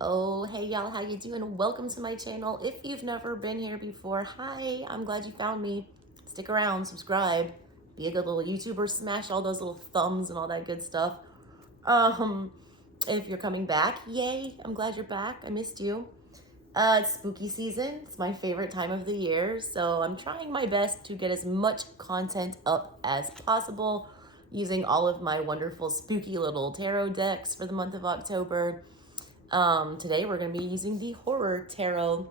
Oh, hey y'all, how you doing? Welcome to my channel. If you've never been here before, hi, I'm glad you found me. Stick around, subscribe, be a good little YouTuber, smash all those little thumbs and all that good stuff. Um, if you're coming back, yay, I'm glad you're back. I missed you. It's spooky season. It's my favorite time of the year, so I'm trying my best to get as much content up as possible using all of my wonderful spooky little tarot decks for the month of October. Today we're going to be using the Horror Tarot.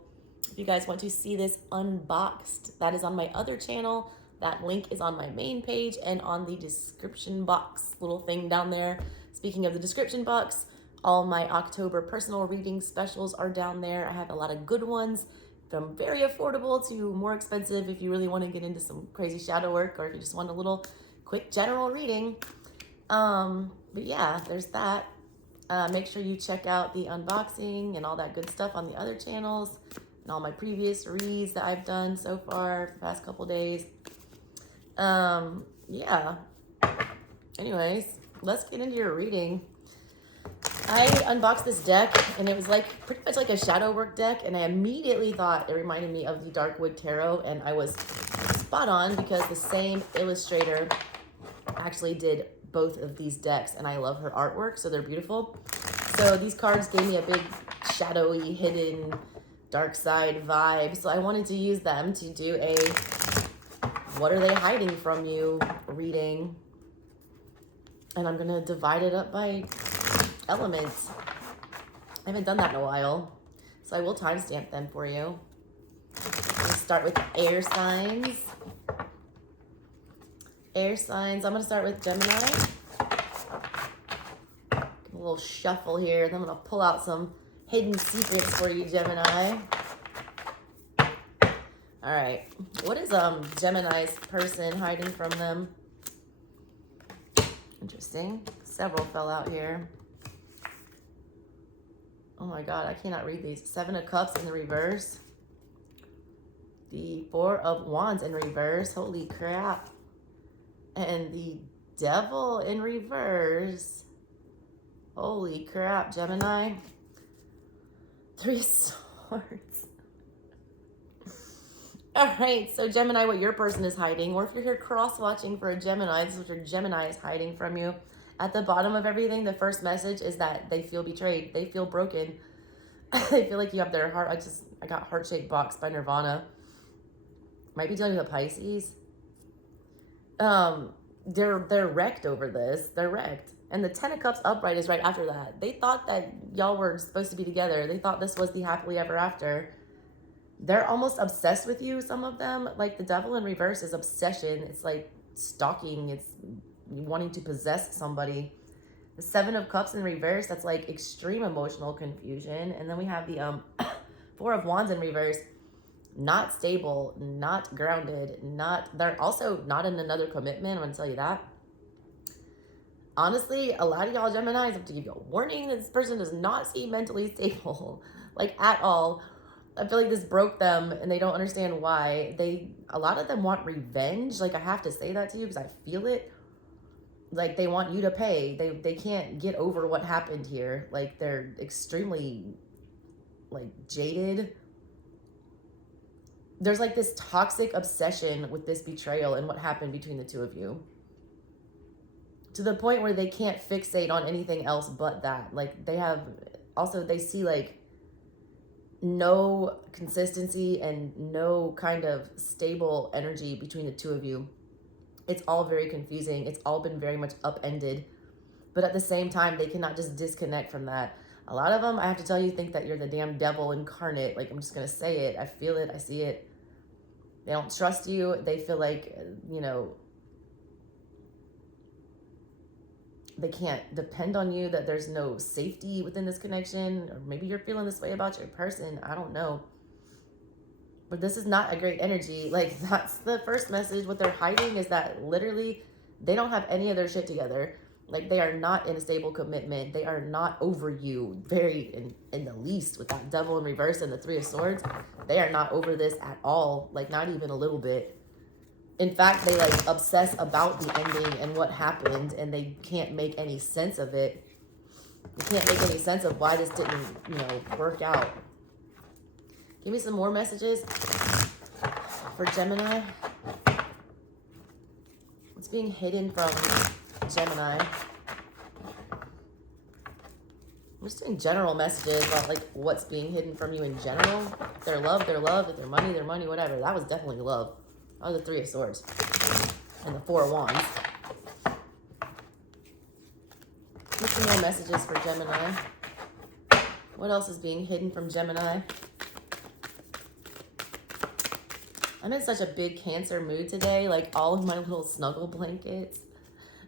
If you guys want to see this unboxed, that is on my other channel. That link is on my main page and on the description box, little thing down there. Speaking of the description box, all my October personal reading specials are down there. I have a lot of good ones from very affordable to more expensive if you really want to get into some crazy shadow work or if you just want a little quick general reading. But yeah, there's that. Make sure you check out the unboxing and all that good stuff on the other channels and all my previous reads that I've done so far for the past couple days. Yeah. Anyways, let's get into your reading. I unboxed this deck and it was like pretty much like a shadow work deck, and I immediately thought it reminded me of the Darkwood Tarot, and I was spot on because the same illustrator actually did both of these decks, and I love her artwork, so they're beautiful. So these cards gave me a big shadowy, hidden, dark side vibe, so I wanted to use them to do a what are they hiding from you reading, and I'm gonna divide it up by elements. I haven't done that in a while, so I will timestamp them for you. Let's start with air signs. Air signs, I'm going to start with Gemini. Give a little shuffle here, then I'm going to pull out some hidden secrets for you, Gemini. All right, what is Gemini's person hiding from them? Interesting, several fell out here. Oh my God, I cannot read these. 7 of Cups in the reverse. The 4 of Wands in reverse, holy crap. And the Devil in reverse. Holy crap, Gemini. 3 Swords. All right, so Gemini, what your person is hiding, or if you're here cross-watching for a Gemini, this is what your Gemini is hiding from you. At the bottom of everything, the first message is that they feel betrayed. They feel broken. They feel like you have their heart. I got Heart-Shaped Box by Nirvana. Might be dealing with a Pisces. They're wrecked over this. They're wrecked. And the 10 of Cups upright is right after that. They thought that y'all were supposed to be together. They thought this was the happily ever after. They're almost obsessed with you, some of them. Like the Devil in reverse is obsession. It's like stalking. It's wanting to possess somebody. The 7 of Cups in reverse, that's like extreme emotional confusion. And then we have the 4 of Wands in reverse. Not stable, not grounded, they're also not in another commitment. I'm gonna tell you that. Honestly, a lot of y'all Geminis have to give you a warning that this person does not seem mentally stable, like at all. I feel like this broke them and they don't understand why. A lot of them want revenge. Like I have to say that to you because I feel it. Like they want you to pay. They can't get over what happened here. Like they're extremely like jaded. There's like this toxic obsession with this betrayal and what happened between the two of you, to the point where they can't fixate on anything else but that. Like they see like no consistency and no kind of stable energy between the two of you. It's all very confusing. It's all been very much upended, but at the same time, they cannot just disconnect from that. A lot of them, I have to tell you, think that you're the damn devil incarnate. Like, I'm just going to say it. I feel it. I see it. They don't trust you. They feel like, they can't depend on you, that there's no safety within this connection. Or maybe you're feeling this way about your person. I don't know. But this is not a great energy. Like, that's the first message. What they're hiding is that literally they don't have any of their shit together. Like, they are not in a stable commitment. They are not over you, very in the least, with that Devil in reverse and the 3 of Swords. They are not over this at all. Like, not even a little bit. In fact, they, like, obsess about the ending and what happened, and they can't make any sense of it. You can't make any sense of why this didn't, you know, work out. Give me some more messages for Gemini. What's being hidden from Gemini? I'm just doing general messages about like what's being hidden from you in general. Their love, their money, whatever. That was definitely love. That was the Three of Swords and the Four of Wands. What's some more messages for Gemini? What else is being hidden from Gemini? I'm in such a big Cancer mood today. Like all of my little snuggle blankets.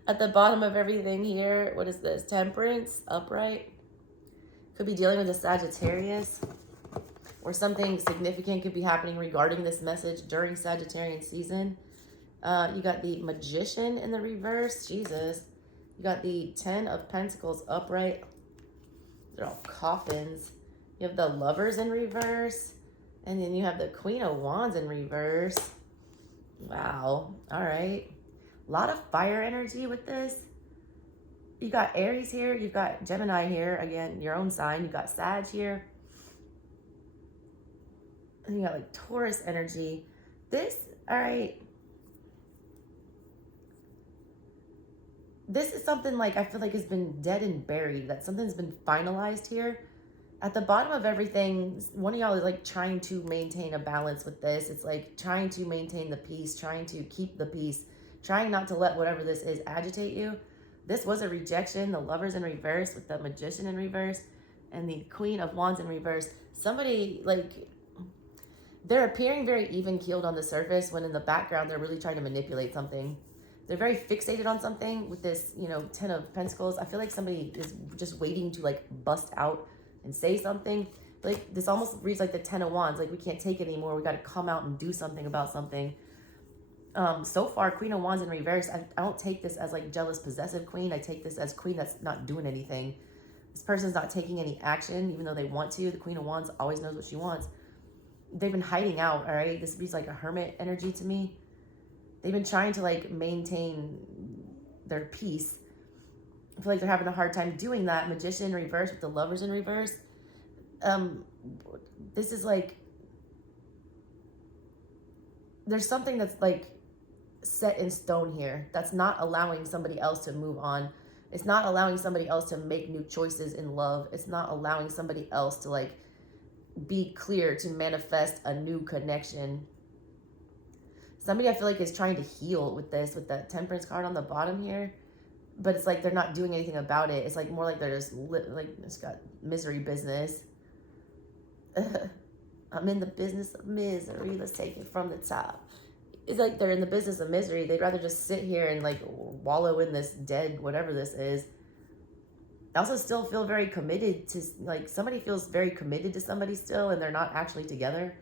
At the bottom of everything here, what is this? Temperance, upright. Could be dealing with a Sagittarius. Or something significant could be happening regarding this message during Sagittarian season. You got the Magician in the reverse. Jesus. You got the Ten of Pentacles upright. They're all coffins. You have the Lovers in reverse. And then you have the Queen of Wands in reverse. Wow. All right. A lot of fire energy with this. You got Aries here. You've got Gemini here. Again, your own sign. You've got Sag here. And you got like Taurus energy. This, all right. This is something like I feel like has been dead and buried. That something's been finalized here. At the bottom of everything, one of y'all is like trying to maintain a balance with this. It's like trying to maintain the peace, trying to keep the peace, trying not to let whatever this is agitate you. This was a rejection. The Lovers in reverse with the Magician in reverse and the Queen of Wands in reverse. Somebody like, they're appearing very even-keeled on the surface when in the background, they're really trying to manipulate something. They're very fixated on something with this, you know, Ten of Pentacles. I feel like somebody is just waiting to like bust out and say something. Like this almost reads like the Ten of Wands. Like we can't take it anymore. We got to come out and do something about something. So far, Queen of Wands in reverse, I don't take this as like jealous, possessive queen. I take this as queen that's not doing anything. This person's not taking any action, even though they want to. The Queen of Wands always knows what she wants. They've been hiding out, all right? This reads like a hermit energy to me. They've been trying to like maintain their peace. I feel like they're having a hard time doing that. Magician in reverse with the Lovers in reverse. This is like, there's something that's like set in stone here that's not allowing somebody else to move on. It's not allowing somebody else to make new choices in love. It's not allowing somebody else to like be clear to manifest a new connection. Somebody I feel like is trying to heal with this, with that Temperance card on the bottom here, but it's like they're not doing anything about it. It's like more like they're just like it's got misery business. I'm in the business of misery. Let's take it from the top. It's like they're in the business of misery. They'd rather just sit here and like wallow in this dead whatever this is. I also still feel very committed to, like, somebody feels very committed to somebody still and they're not actually together.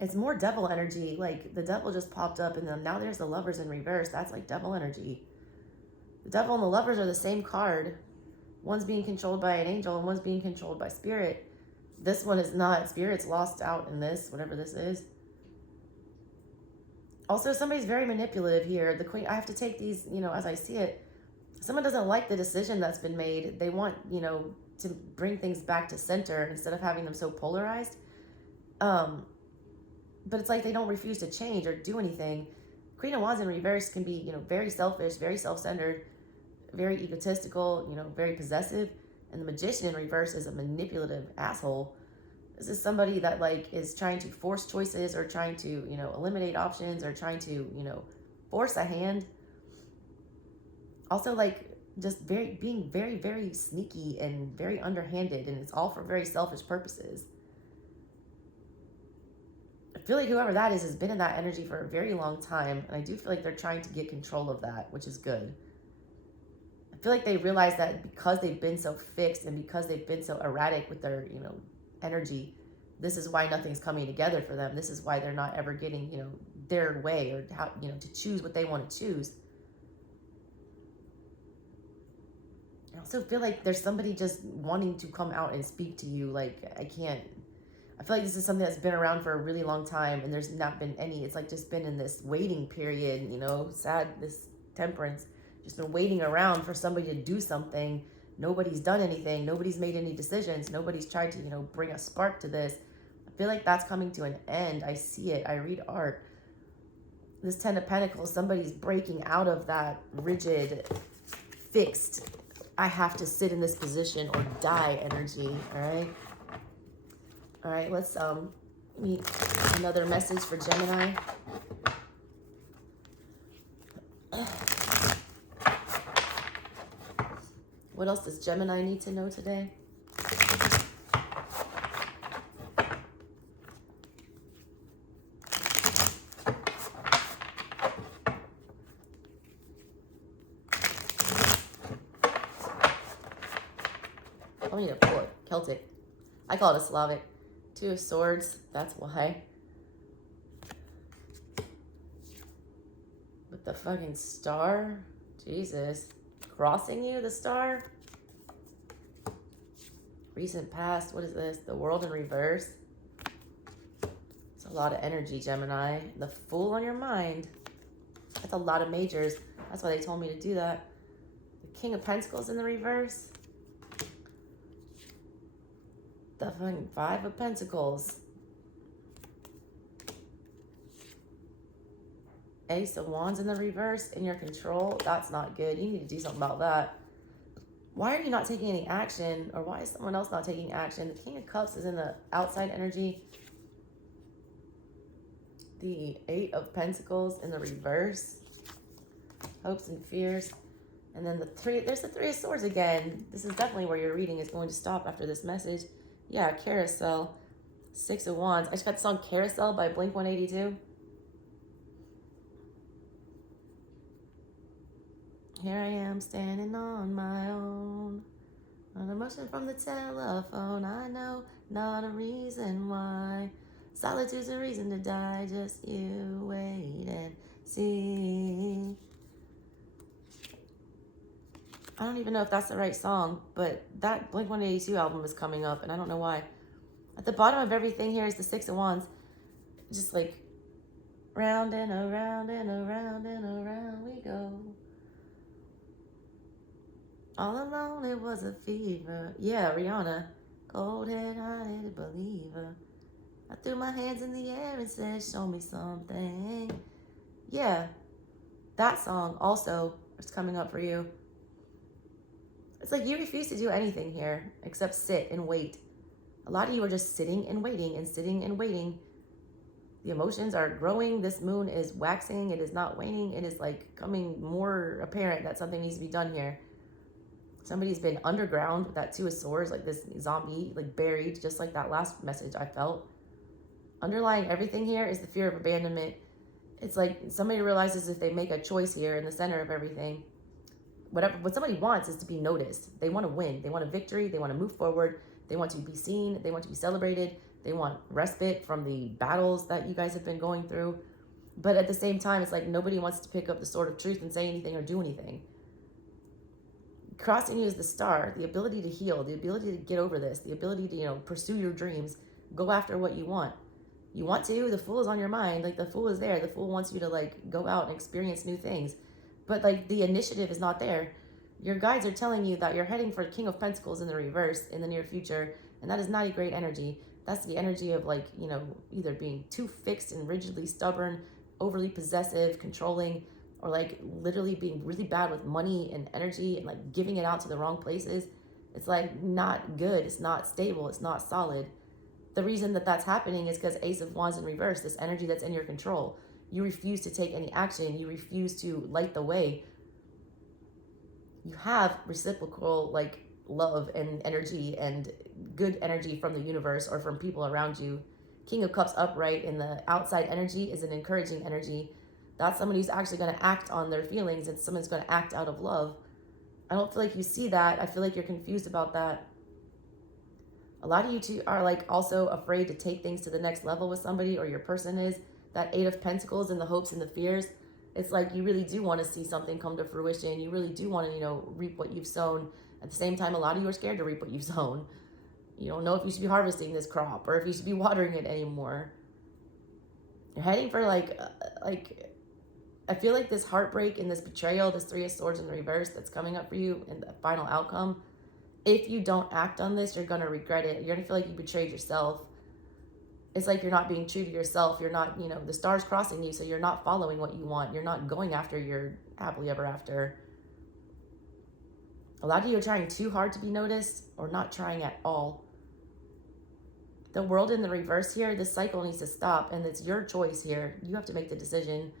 It's more devil energy. Like the devil just popped up and then now there's the Lovers in reverse. That's like devil energy. The devil and the Lovers are the same card. One's being controlled by an angel and one's being controlled by spirit. This one is not. Spirit's lost out in this, whatever this is. Also, somebody's very manipulative here. The Queen, I have to take these, you know, as I see it. Someone doesn't like the decision that's been made. They want, you know, to bring things back to center instead of having them so polarized. But it's like they don't refuse to change or do anything. Queen of Wands in reverse can be, you know, very selfish, very self-centered, very egotistical, you know, very possessive. And the Magician in reverse is a manipulative asshole. This is somebody that like is trying to force choices or trying to, you know, eliminate options or trying to, you know, force a hand. Also like just being very, very sneaky and very underhanded, and it's all for very selfish purposes. I feel like whoever that is has been in that energy for a very long time, and I do feel like they're trying to get control of that, which is good. I feel like they realize that because they've been so fixed and because they've been so erratic with their, you know, energy, this is why nothing's coming together for them. This is why they're not ever getting, you know, their way or how, you know, to choose what they want to choose. I also feel like there's somebody just wanting to come out and speak to you. Like, I feel like this is something that's been around for a really long time and there's not been any, it's like just been in this waiting period, you know, sad, this Temperance. just been waiting around for somebody to do something. Nobody's done anything. Nobody's made any decisions. Nobody's tried to, bring a spark to this. I feel like that's coming to an end. I see it. I read art. This Ten of Pentacles, somebody's breaking out of that rigid, fixed, I have to sit in this position or die energy, all right? All right, let's meet another message for Gemini. What else does Gemini need to know today? I need to pull it. Celtic. I call it a Slavic. Two of Swords. That's why. With the fucking star. Jesus. Crossing you, the star. Recent past. What is this? The World in reverse. It's a lot of energy, Gemini. The Fool on your mind. That's a lot of majors. That's why they told me to do that. The King of Pentacles in the reverse. The fucking Five of Pentacles. Ace of Wands in the reverse in your control. That's not good. You need to do something about that. Why are you not taking any action? Or why is someone else not taking action? The King of Cups is in the outside energy. The Eight of Pentacles in the reverse. Hopes and fears. And then there's the Three of Swords again. This is definitely where your reading is going to stop after this message. Yeah, Carousel. Six of Wands. I just got the song Carousel by Blink-182. Here I am standing on my own. An emotion from the telephone. I know not a reason why. Solitude's a reason to die. Just you wait and see. I don't even know if that's the right song, but that Blink-182 album is coming up, and I don't know why. At the bottom of everything here is the Six of Wands. Just like, round and around and around and around we go. All alone, it was a fever. Yeah, Rihanna. Cold-head-hearted believer. I threw my hands in the air and said, show me something. Yeah, that song also is coming up for you. It's like you refuse to do anything here except sit and wait. A lot of you are just sitting and waiting and sitting and waiting. The emotions are growing. This moon is waxing. It is not waning. It is like coming more apparent that something needs to be done here. Somebody's been underground with that Two of Swords, like this zombie, like buried, just like that last message I felt. Underlying everything here is the fear of abandonment. It's like somebody realizes if they make a choice here in the center of everything, what somebody wants is to be noticed. They want to win. They want a victory. They want to move forward. They want to be seen. They want to be celebrated. They want respite from the battles that you guys have been going through. But at the same time, it's like nobody wants to pick up the sword of truth and say anything or do anything. Crossing you is the star, the ability to heal, the ability to get over this, the ability to, pursue your dreams, go after what you want. You want to, the Fool is on your mind. Like, the Fool is there. The Fool wants you to, like, go out and experience new things. But, like, the initiative is not there. Your guides are telling you that you're heading for King of Pentacles in the reverse in the near future, and that is not a great energy. That's the energy of, like, either being too fixed and rigidly stubborn, overly possessive, controlling, or, like, literally being really bad with money and energy and, like, giving it out to the wrong places. It's, like, not good. It's not stable. It's not solid. The reason that that's happening is because Ace of Wands in reverse, this energy that's in your control. You refuse to take any action. You refuse to light the way. You have reciprocal, like, love and energy and good energy from the universe or from people around you. King of Cups upright in the outside energy is an encouraging energy. That's somebody who's actually going to act on their feelings, and someone's going to act out of love. I don't feel like you see that. I feel like you're confused about that. A lot of you two are, like, also afraid to take things to the next level with somebody, or your person is. That Eight of Pentacles and the hopes and the fears. It's like you really do want to see something come to fruition. You really do want to, reap what you've sown. At the same time, a lot of you are scared to reap what you've sown. You don't know if you should be harvesting this crop or if you should be watering it anymore. You're heading for, like I feel like this heartbreak and this betrayal, this Three of Swords in reverse that's coming up for you in the final outcome, if you don't act on this, you're going to regret it. You're going to feel like you betrayed yourself. It's like you're not being true to yourself. You're not, you know, the stars crossing you, so you're not following what you want. You're not going after your happily ever after. A lot of you are trying too hard to be noticed or not trying at all. The world in the reverse here, this cycle needs to stop, and it's your choice here. You have to make the decision.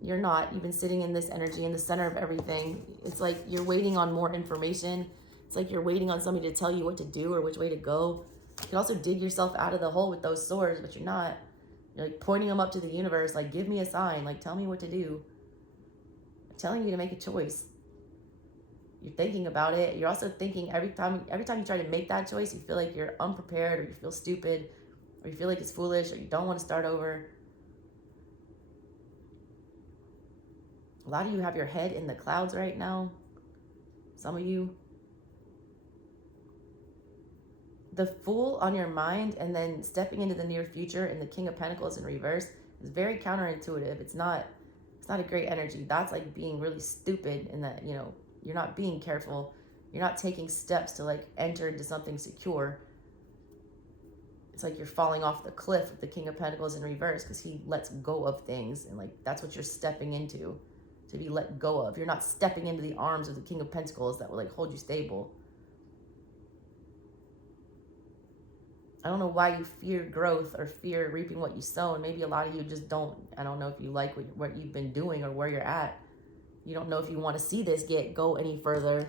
You're not. You've been sitting in this energy in the center of everything. It's like you're waiting on more information. It's like you're waiting on somebody to tell you what to do or which way to go. You can also dig yourself out of the hole with those swords, but you're not. You're like pointing them up to the universe, like, give me a sign, like, tell me what to do. I'm telling you to make a choice. You're thinking about it. You're also thinking every time you try to make that choice, you feel like you're unprepared, or you feel stupid, or you feel like it's foolish, or you don't want to start over. A lot of you have your head in the clouds right now. Some of you. The Fool on your mind and then stepping into the near future and the King of Pentacles in reverse is very counterintuitive. It's not a great energy. That's like being really stupid in that, you know, you're not being careful. You're not taking steps to like enter into something secure. It's like you're falling off the cliff with the King of Pentacles in reverse because he lets go of things, and like that's what you're stepping into, to be let go of. You're not stepping into the arms of the King of Pentacles that will like hold you stable. I don't know why you fear growth or fear reaping what you sow. And maybe a lot of you just don't. I don't know if you like what you've been doing or where you're at. You don't know if you want to see this go any further.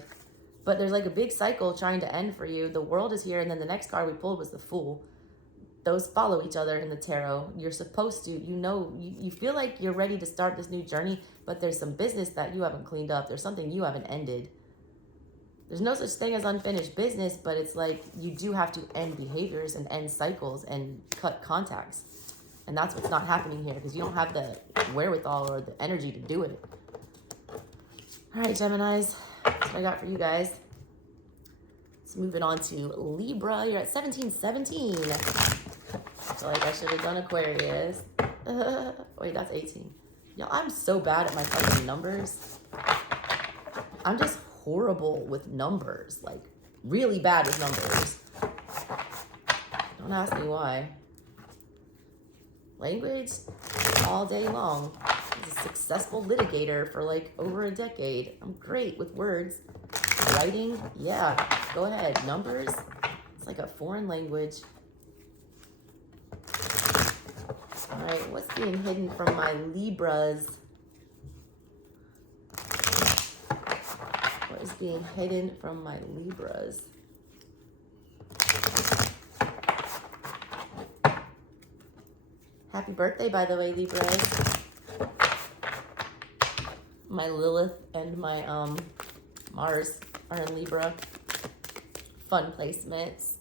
But there's like a big cycle trying to end for you. The World is here, and then the next card we pulled was the Fool. Those follow each other in the tarot. You're supposed to, you know, you feel like you're ready to start this new journey, but there's some business that you haven't cleaned up. There's something you haven't ended. There's no such thing as unfinished business, but it's like you do have to end behaviors and end cycles and cut contacts. And that's what's not happening here because you don't have the wherewithal or the energy to do it. All right, Geminis, that's what I got for you guys. Let's move it on to Libra. You're at 1717. I feel like I should have done Aquarius. Wait, that's 18. Y'all, I'm so bad at my fucking numbers. I'm just horrible with numbers, like really bad with numbers. Don't ask me why. Language all day long. I was a successful litigator for like over a decade. I'm great with words. Writing, yeah, go ahead. Numbers, it's like a foreign language. All right, what's being hidden from my Libras? What is being hidden from my Libras? Happy birthday, by the way, Libras. My Lilith and my Mars are in Libra. Fun placements.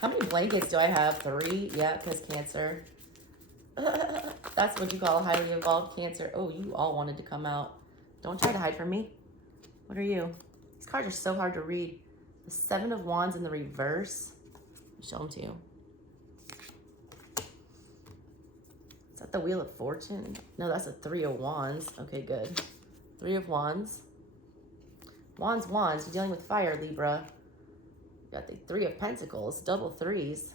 How many blankets do I have? 3? Yeah, because Cancer. That's what you call a highly evolved Cancer. Oh, you all wanted to come out. Don't try to hide from me. What are you? These cards are so hard to read. The 7 of Wands in the reverse. I'll show them to you. Is that the Wheel of Fortune? No, that's a 3 of Wands. Okay, good. 3 of Wands. Wands. You're dealing with fire, Libra. You got the 3 of Pentacles. Double 3s.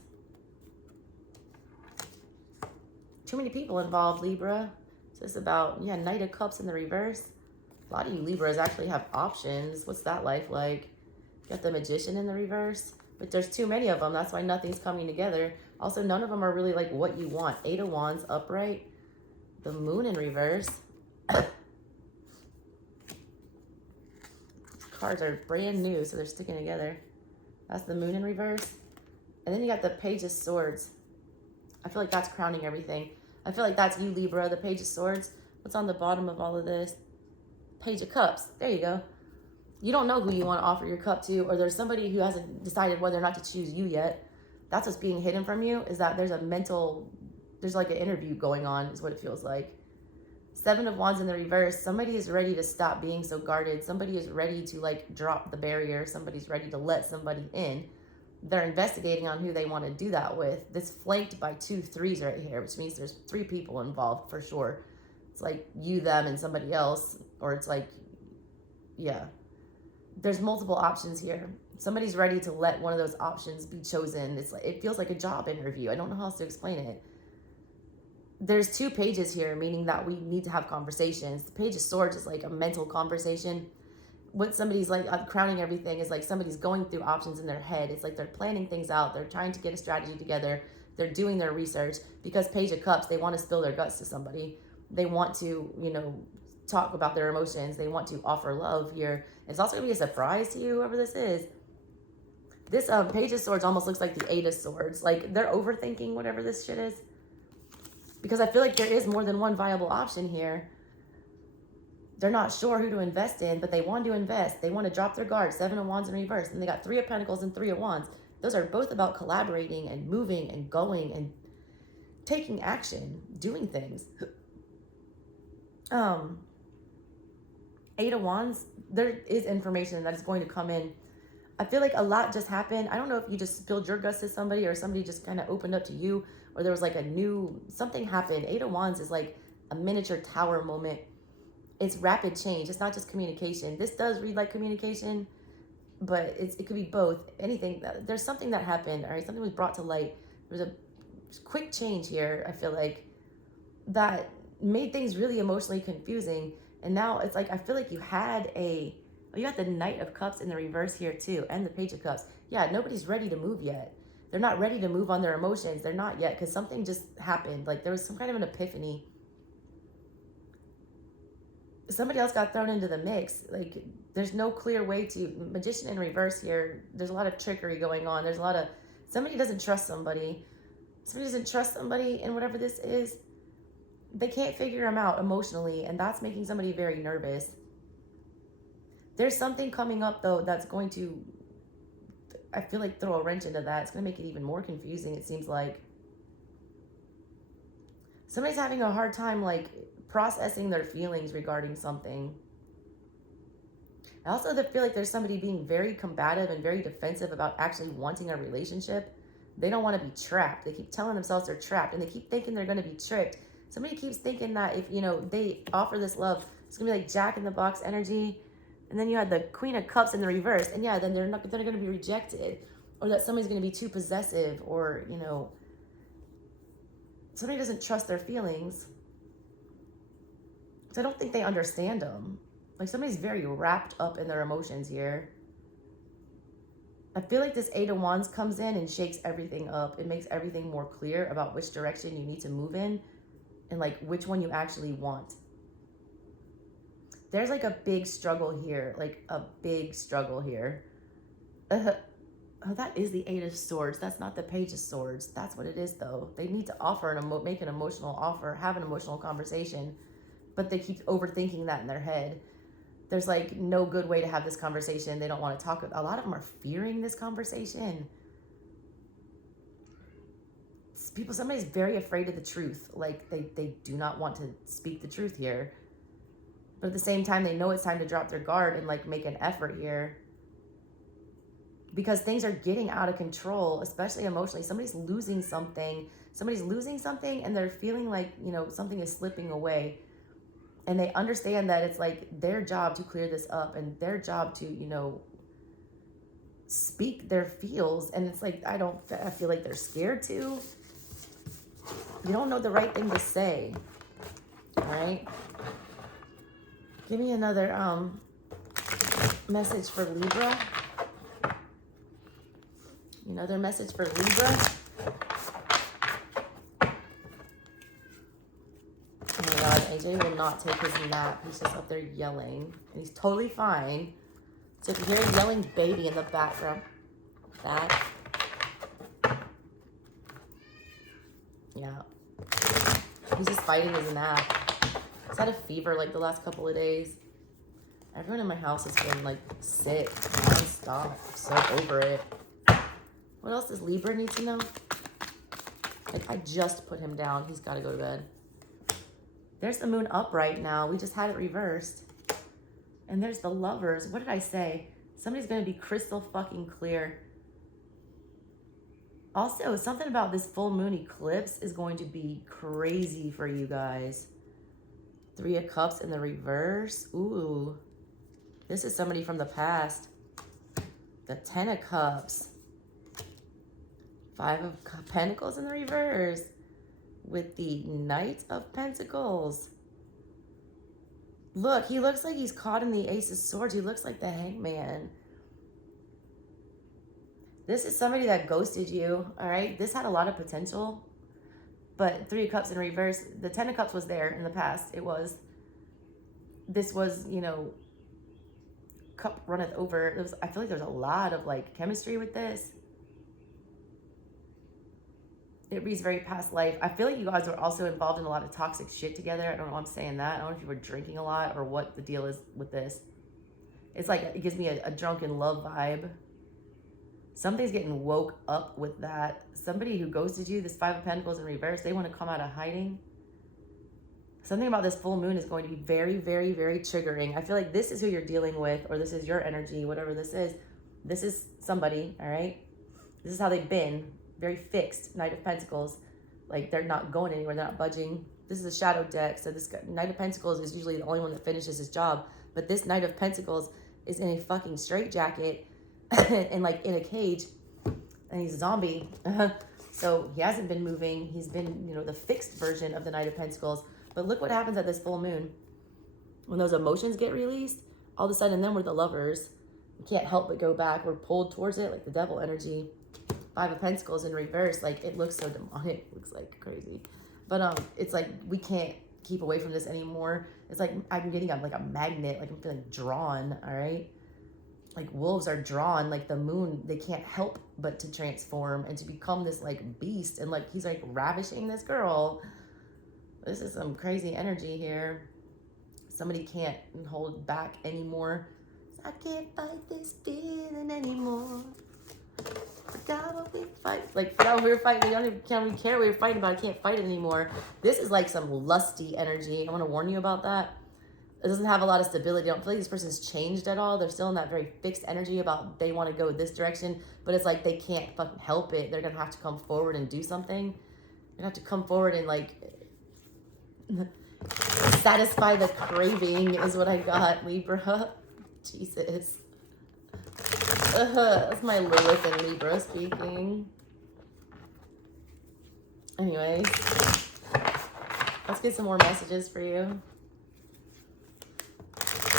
Too many people involved, Libra. It's just about, yeah, Knight of Cups in the reverse. A lot of you Libras actually have options. What's that life like? You got the Magician in the reverse. But there's too many of them. That's why nothing's coming together. Also, none of them are really like what you want. 8 of Wands upright. The Moon in reverse. Cards are brand new, so they're sticking together. That's the Moon in reverse. And then you got the Page of Swords. I feel like that's crowning everything. I feel like that's you, Libra, the Page of Swords. What's on the bottom of all of this? Page of Cups. There you go. You don't know who you want to offer your cup to, or there's somebody who hasn't decided whether or not to choose you yet. That's what's being hidden from you, is that there's like an interview going on, is what it feels like. 7 of Wands in the reverse. Somebody is ready to stop being so guarded. Somebody is ready to like drop the barrier. Somebody's ready to let somebody in. they're investigating on who they want to do that with. This flanked by 2 3s right here, which means there's 3 people involved for sure. It's like you, them, and somebody else, or it's like, yeah. There's multiple options here. Somebody's ready to let one of those options be chosen. It's like, it feels like a job interview. I don't know how else to explain it. There's 2 pages here, meaning that we need to have conversations. The Page of Swords is like a mental conversation. What somebody's like crowning everything is like somebody's going through options in their head. It's like they're planning things out. They're trying to get a strategy together. They're doing their research, because Page of Cups, they want to spill their guts to somebody. They want to, you know, talk about their emotions. They want to offer love here. It's also gonna be a surprise to you, whoever this is. This Page of Swords almost looks like the 8 of Swords. Like they're overthinking whatever this shit is, because I feel like there is more than one viable option here. They're not sure who to invest in, but they want to invest. They want to drop their guard. 7 of Wands in reverse. And they got 3 of Pentacles and 3 of Wands. Those are both about collaborating and moving and going and taking action, doing things. 8 of Wands, there is information that is going to come in. I feel like a lot just happened. I don't know if you just spilled your guts to somebody, or somebody just kind of opened up to you, or there was like a new, something happened. 8 of Wands is like a miniature tower moment. It's rapid change. It's not just communication. This does read like communication, but it could be both. Anything. There's something that happened, all right? Something was brought to light. There's a quick change here, I feel like, that made things really emotionally confusing. And now it's like, I feel like you had the Knight of Cups in the reverse here too, and the Page of Cups. Yeah, nobody's ready to move yet. They're not ready to move on their emotions. They're not yet, because something just happened. Like there was some kind of an epiphany. Somebody else got thrown into the mix. Like there's no clear way to, Magician in reverse here. There's a lot of trickery going on. There's a lot of, somebody doesn't trust somebody. Somebody doesn't trust somebody, and whatever this is, they can't figure them out emotionally, and that's making somebody very nervous. There's something coming up though that's going to, I feel like, throw a wrench into that. It's going to make it even more confusing, it seems like. Somebody's having a hard time like processing their feelings regarding something. I also feel like there's somebody being very combative and very defensive about actually wanting a relationship. They don't want to be trapped. They keep telling themselves they're trapped, and they keep thinking they're going to be tricked. Somebody keeps thinking that if, you know, they offer this love, it's going to be like Jack in the Box energy. And then you had the Queen of Cups in the reverse. And yeah, then they're going to be rejected, or that somebody's going to be too possessive, or, you know, somebody doesn't trust their feelings. So I don't think they understand them. Like somebody's very wrapped up in their emotions here. I feel like this 8 of Wands comes in and shakes everything up. It makes everything more clear about which direction you need to move in, and like which one you actually want. There's like a big struggle here, like a big struggle here. Oh, that is the 8 of Swords. That's not the Page of Swords. That's what it is though. They need to offer make an emotional offer, have an emotional conversation, but they keep overthinking that in their head. There's like no good way to have this conversation. They don't want to talk. A lot of them are fearing this conversation. Somebody's very afraid of the truth. Like they do not want to speak the truth here. But at the same time, they know it's time to drop their guard and like make an effort here, because things are getting out of control, especially emotionally. Somebody's losing something. And they're feeling like, you know, something is slipping away. And they understand that it's like their job to clear this up, and their job to, you know, speak their feels. And it's like, I feel like they're scared to. You don't know the right thing to say. All right. Give me another message for Libra. Another message for Libra. Oh my God, AJ will not take his nap. He's just up there yelling, and he's totally fine. So if you hear a yelling baby in the background, yeah, he's just fighting his nap. He's had a fever like the last couple of days. Everyone in my house has been like sick non-stop. I'm so over it. What else does Libra need to know? Like, I just put him down. He's got to go to bed. There's the moon up right now. We just had it reversed. And there's the Lovers. What did I say? Somebody's going to be crystal fucking clear. Also, something about this full moon eclipse is going to be crazy for you guys. 3 of Cups in the reverse. Ooh. This is somebody from the past. The 10 of Cups. 5 of Pentacles in the reverse. With the Knight of Pentacles. Look, he looks like he's caught in the Ace of Swords. He looks like the Hangman. This is somebody that ghosted you, all right? This had a lot of potential, but 3 of Cups in reverse. The 10 of Cups was there in the past. This was, you know, cup runneth over. I feel like there's a lot of like chemistry with this. It reads very past life. I feel like you guys were also involved in a lot of toxic shit together. I don't know why I'm saying that. I don't know if you were drinking a lot or what the deal is with this. It's like, it gives me a drunken love vibe. Something's getting woke up with that. Somebody who ghosted you, this 5 of Pentacles in reverse, they want to come out of hiding. Something about this full moon is going to be very, very, very triggering. I feel like this is who you're dealing with, or this is your energy, whatever this is. This is somebody, all right? This is how they've been. Very fixed. Knight of Pentacles. Like, they're not going anywhere. They're not budging. This is a shadow deck. So this Knight of Pentacles is usually the only one that finishes his job. But this Knight of Pentacles is in a fucking straitjacket and like in a cage. And he's a zombie. So he hasn't been moving. He's been, you know, the fixed version of the Knight of Pentacles. But look what happens at this full moon. When those emotions get released, all of a sudden then we're the lovers. We can't help but go back. We're pulled towards it like the devil energy. 5 of Pentacles in reverse. Like, it looks so demonic. It looks like crazy. But it's like we can't keep away from this anymore. It's like I'm getting like a magnet. Like I'm feeling drawn, all right? Like wolves are drawn. Like the moon, they can't help but to transform and to become this like beast. And like he's like ravishing this girl. This is some crazy energy here. Somebody can't hold back anymore. I can't fight this feeling anymore. Forgot what we fight. Like, forgot what we were fighting. We don't even care what we were fighting about. I can't fight it anymore. This is like some lusty energy. I want to warn you about that. It doesn't have a lot of stability. I don't feel like this person's changed at all. They're still in that very fixed energy about they want to go this direction, but it's like they can't fucking help it. They're going to have to come forward and do something. They're going to have to come forward and like satisfy the craving is what I got, Libra. Jesus. That's my Lilith and Libra speaking. Anyways, let's get some more messages for you.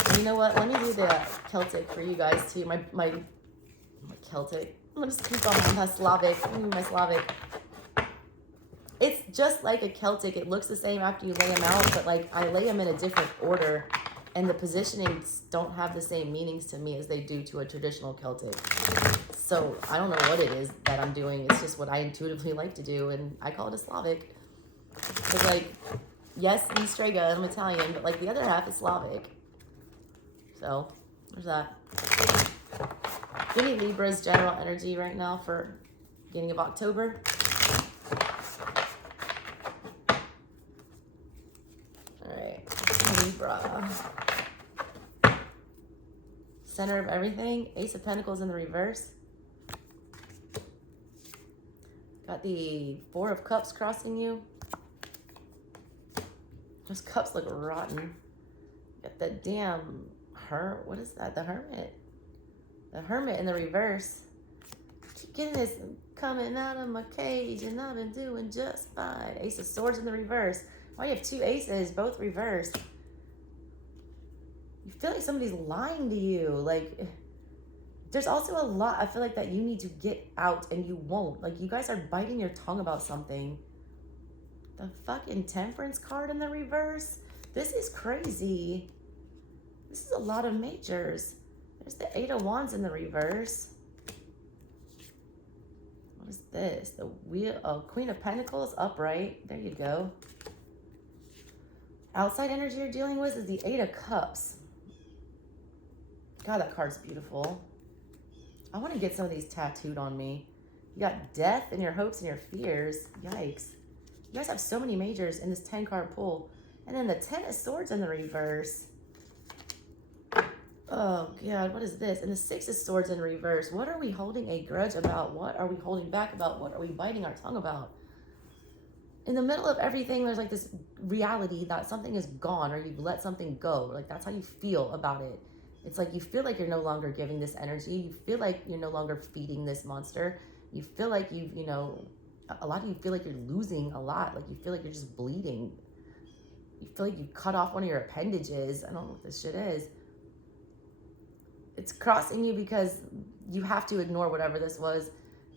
And you know what? Let me do the Celtic for you guys too. My Celtic. I'm gonna just keep on my Slavic. My Slavic. It's just like a Celtic. It looks the same after you lay them out, but like I lay them in a different order. And the positionings don't have the same meanings to me as they do to a traditional Celtic. So I don't know what it is that I'm doing. It's just what I intuitively like to do. And I call it a Slavic. Because like, yes, I'm Strega, I'm Italian, but like the other half is Slavic. So there's that. Give me Libra's general energy right now for beginning of October. All right, Libra. Center of everything. Ace of Pentacles in the reverse. Got the 4 of Cups crossing you. Those cups look rotten. Got that damn what is that? The Hermit. The Hermit in the reverse. Keep getting this coming out of my cage and I've been doing just fine. Ace of Swords in the reverse. Why you have 2 aces, both reversed? You feel like somebody's lying to you. Like, there's also a lot, I feel like, that you need to get out and you won't. Like, you guys are biting your tongue about something. The fucking Temperance card in the reverse. This is crazy. This is a lot of majors. There's the 8 of Wands in the reverse. What is this? The Queen of Pentacles upright. There you go. Outside energy you're dealing with is the 8 of Cups. God, that card's beautiful. I want to get some of these tattooed on me. You got death and your hopes and your fears. Yikes. You guys have so many majors in this 10 card pull. And then the 10 of Swords in the reverse. Oh, God, what is this? And the Six of Swords in reverse. What are we holding a grudge about? What are we holding back about? What are we biting our tongue about? In the middle of everything, there's like this reality that something is gone or you've let something go. Like, that's how you feel about it. It's like you feel like you're no longer giving this energy. You feel like you're no longer feeding this monster. You feel like a lot of you feel like you're losing a lot. Like, you feel like you're just bleeding. You feel like you cut off one of your appendages. I don't know what this shit is. It's crossing you because you have to ignore whatever this was.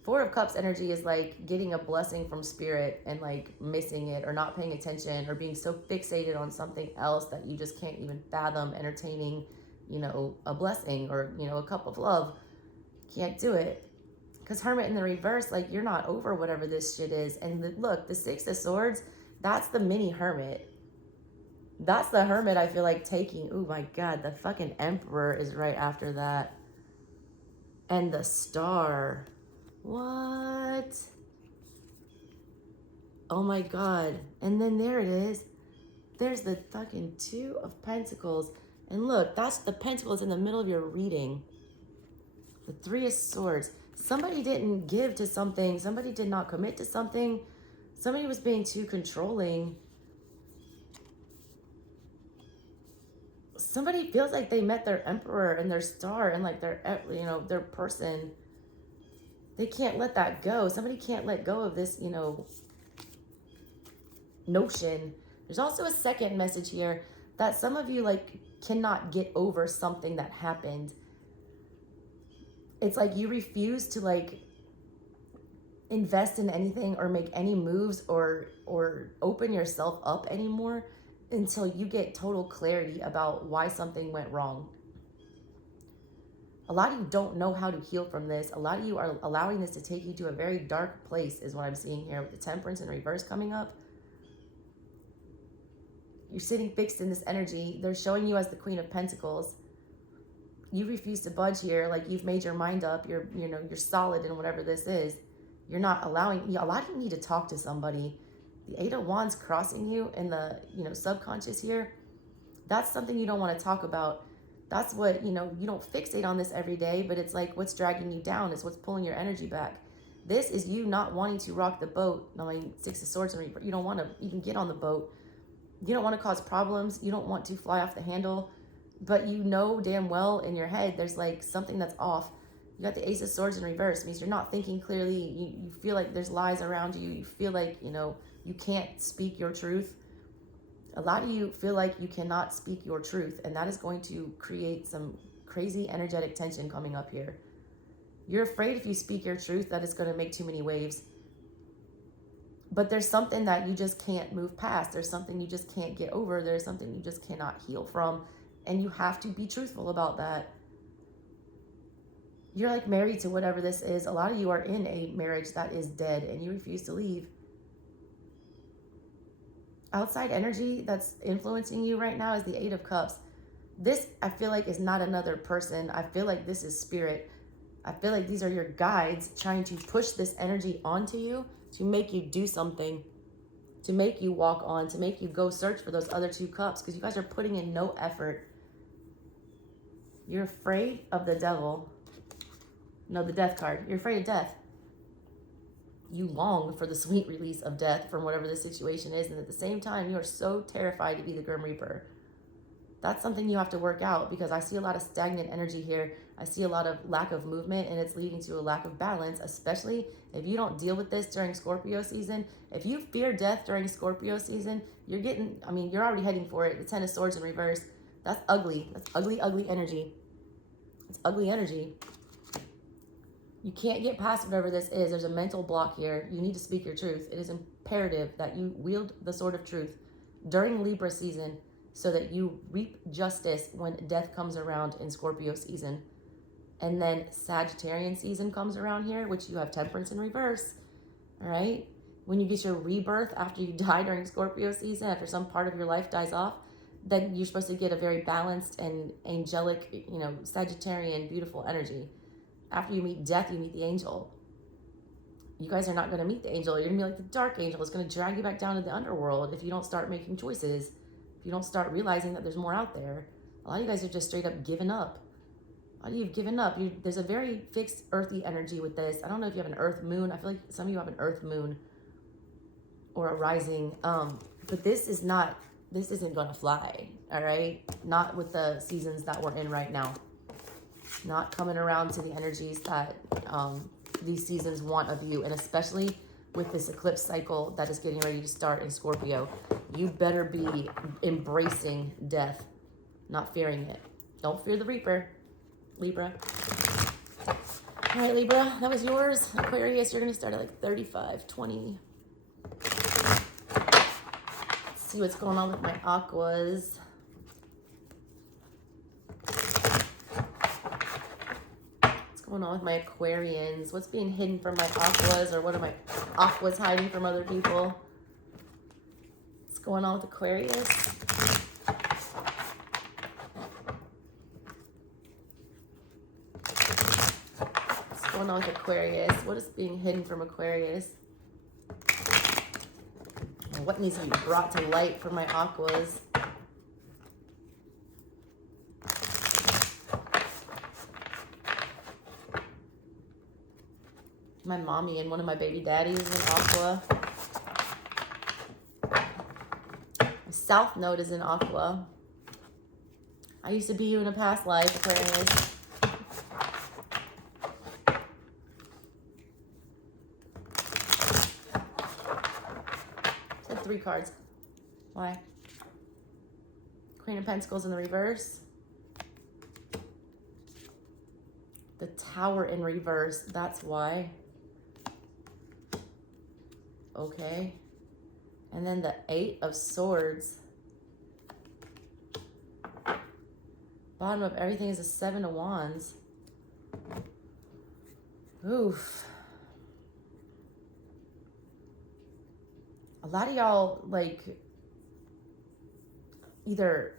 Four of Cups energy is like getting a blessing from spirit and like missing it or not paying attention or being so fixated on something else that you just can't even fathom entertaining, a blessing or, a cup of love. Can't do it. Because Hermit in the reverse, like, you're not over whatever this shit is. And look, the Six of Swords, that's the mini Hermit. That's the Hermit I feel like taking. Oh my God, the fucking Emperor is right after that. And the Star. What? Oh my God. And then there it is. There's the fucking Two of Pentacles. And look, that's the Pentacles in the middle of your reading. The Three of Swords. Somebody didn't give to something. Somebody did not commit to something. Somebody was being too controlling. Somebody feels like they met their Emperor and their Star and like their person. They can't let that go. Somebody can't let go of this, notion. There's also a second message here that some of you like cannot get over something that happened. It's like you refuse to like invest in anything or make any moves or open yourself up anymore until you get total clarity about why something went wrong. A lot of you don't know how to heal from this. A lot of you are allowing this to take you to a very dark place is what I'm seeing here with the Temperance in reverse coming up. You're sitting fixed in this energy. They're showing you as the Queen of Pentacles. You refuse to budge here. Like, you've made your mind up. You're solid in whatever this is. You're not allowing, a lot of you need to talk to somebody. The Eight of Wands crossing you in the, subconscious here. That's something you don't want to talk about. That's what, you don't fixate on this every day, but it's like what's dragging you down is what's pulling your energy back. This is you not wanting to rock the boat. I mean, Six of Swords, you don't want to even get on the boat. You don't want to cause problems. You don't want to fly off the handle, but you know damn well in your head there's like something that's off. You got the Ace of Swords in reverse. It means you're not thinking clearly. You feel like there's lies around you. You feel like, you can't speak your truth. A lot of you feel like you cannot speak your truth, and that is going to create some crazy energetic tension coming up here. You're afraid if you speak your truth that it's going to make too many waves. But there's something that you just can't move past. There's something you just can't get over. There's something you just cannot heal from, and you have to be truthful about that. You're like married to whatever this is. A lot of you are in a marriage that is dead, and you refuse to leave. Outside energy that's influencing you right now is the Eight of Cups. This, I feel like, is not another person. I feel like this is spirit. I feel like these are your guides trying to push this energy onto you to make you do something, to make you walk on, to make you go search for those other two cups, because you guys are putting in no effort. You're afraid of the devil. No, the Death card. You're afraid of death. You long for the sweet release of death from whatever the situation is, and at the same time, you are so terrified to be the Grim Reaper. That's something you have to work out, because I see a lot of stagnant energy here. I see a lot of lack of movement, and it's leading to a lack of balance, especially if you don't deal with this during Scorpio season. If you fear death during Scorpio season, you're already heading for it. The Ten of Swords in reverse. That's ugly. That's ugly, ugly energy. It's ugly energy. You can't get past whatever this is. There's a mental block here. You need to speak your truth. It is imperative that you wield the sword of truth during Libra season so that you reap justice when death comes around in Scorpio season. And then Sagittarian season comes around here, which you have Temperance in reverse, all right? When you get your rebirth after you die during Scorpio season, after some part of your life dies off, then you're supposed to get a very balanced and angelic, Sagittarian, beautiful energy. After you meet death, you meet the angel. You guys are not going to meet the angel. You're going to be like the dark angel. It's going to drag you back down to the underworld if you don't start making choices. If you don't start realizing that there's more out there. A lot of you guys are just straight up giving up. You've given up. There's a very fixed earthy energy with this. I don't know if you have an earth moon. I feel like some of you have an earth moon or a rising. But this isn't going to fly, all right? Not with the seasons that we're in right now. Not coming around to the energies that these seasons want of you, and especially with this eclipse cycle that is getting ready to start in Scorpio. You better be embracing death, not fearing it. Don't fear the Reaper, Libra. All right, Libra, that was yours. Aquarius, you're going to start at like 35-20. Let's see what's going on with my Aquas. What's going on with my Aquarians? What's being hidden from my Aquas, or what are my Aquas hiding from other people? What's going on with Aquarius? What's going on with Aquarius? What is being hidden from Aquarius? What needs to be brought to light for my Aquas? My mommy and one of my baby daddies is in Aqua. My South Node is in Aqua. I used to be you in a past life, Aquarius. Said 3 cards. Why? Queen of Pentacles in the reverse. The Tower in reverse. That's why. Okay. And then the 8 of Swords. Bottom of everything is a 7 of Wands. Oof. A lot of y'all, like, either,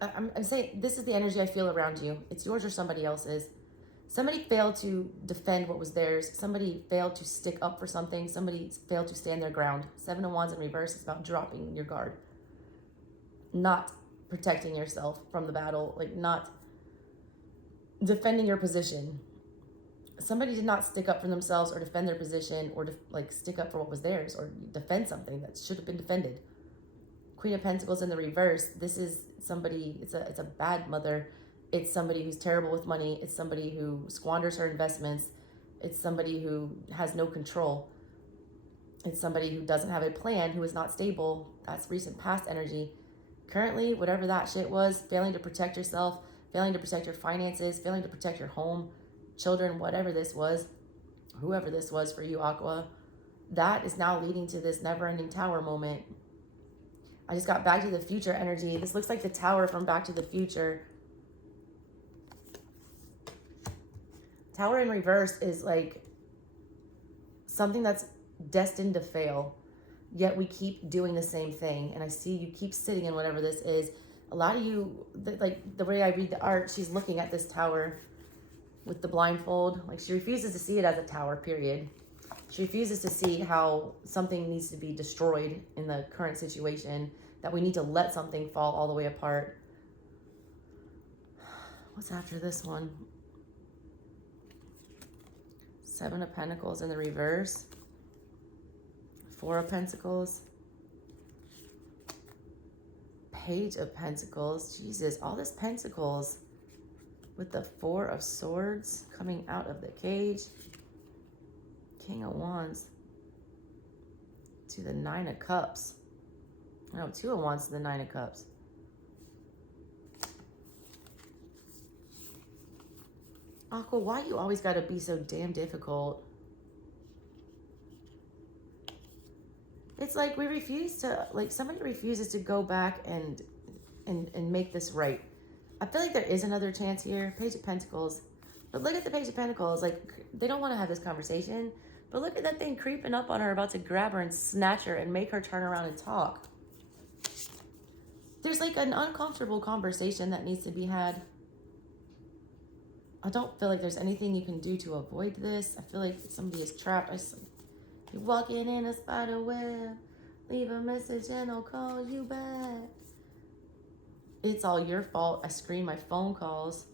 I'm saying this is the energy I feel around you. It's yours or somebody else's. Somebody failed to defend what was theirs. Somebody failed to stick up for something. Somebody failed to stand their ground. 7 of Wands in reverse is about dropping your guard. Not protecting yourself from the battle. Like, not defending your position. Somebody did not stick up for themselves or defend their position, or like stick up for what was theirs, or defend something that should have been defended. Queen of Pentacles in the reverse. This is somebody, it's a bad mother. It's somebody who's terrible with money. It's somebody who squanders her investments. It's somebody who has no control. It's somebody who doesn't have a plan, who is not stable. That's recent past energy. Currently, whatever that shit was, failing to protect yourself, failing to protect your finances, failing to protect your home, children, whatever this was, whoever this was for you, Aqua, that is now leading to this never-ending Tower moment. I just got Back to the Future energy. This looks like the Tower from Back to the Future. Tower in reverse is like something that's destined to fail, yet we keep doing the same thing. And I see you keep sitting in whatever this is. A lot of you, like the way I read the art, she's looking at this tower with the blindfold. Like, she refuses to see it as a tower, period. She refuses to see how something needs to be destroyed in the current situation, that we need to let something fall all the way apart. What's after this one? 7 of Pentacles in the reverse. 4 of Pentacles. Page of Pentacles. Jesus, all this Pentacles. With the 4 of Swords coming out of the cage. King of Wands. To the 9 of Cups. No, 2 of Wands to the 9 of Cups. Aqua, why you always gotta be so damn difficult? It's like we refuse to, like, somebody refuses to go back and make this right. I feel like there is another chance here. Page of Pentacles. But look at the Page of Pentacles. Like, they don't want to have this conversation. But look at that thing creeping up on her, about to grab her and snatch her and make her turn around and talk. There's like an uncomfortable conversation that needs to be had. I don't feel like there's anything you can do to avoid this. I feel like somebody is trapped. You're walking in a spider web. Leave a message and I'll call you back. It's all your fault. I screen my phone calls.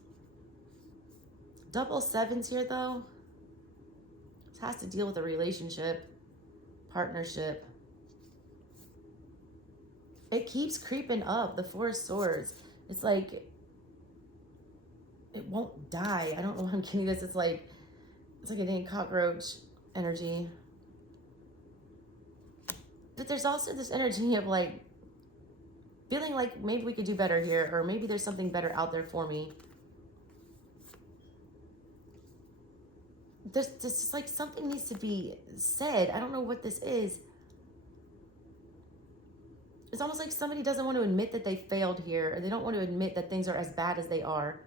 Double sevens here, though. This has to deal with a relationship, partnership. It keeps creeping up, the Four of Swords. It's like, it won't die. I don't know why I'm getting this. It's like a dang cockroach energy. But there's also this energy of like, feeling like maybe we could do better here, or maybe there's something better out there for me. There's just like something needs to be said. I don't know what this is. It's almost like somebody doesn't want to admit that they failed here, or they don't want to admit that things are as bad as they are.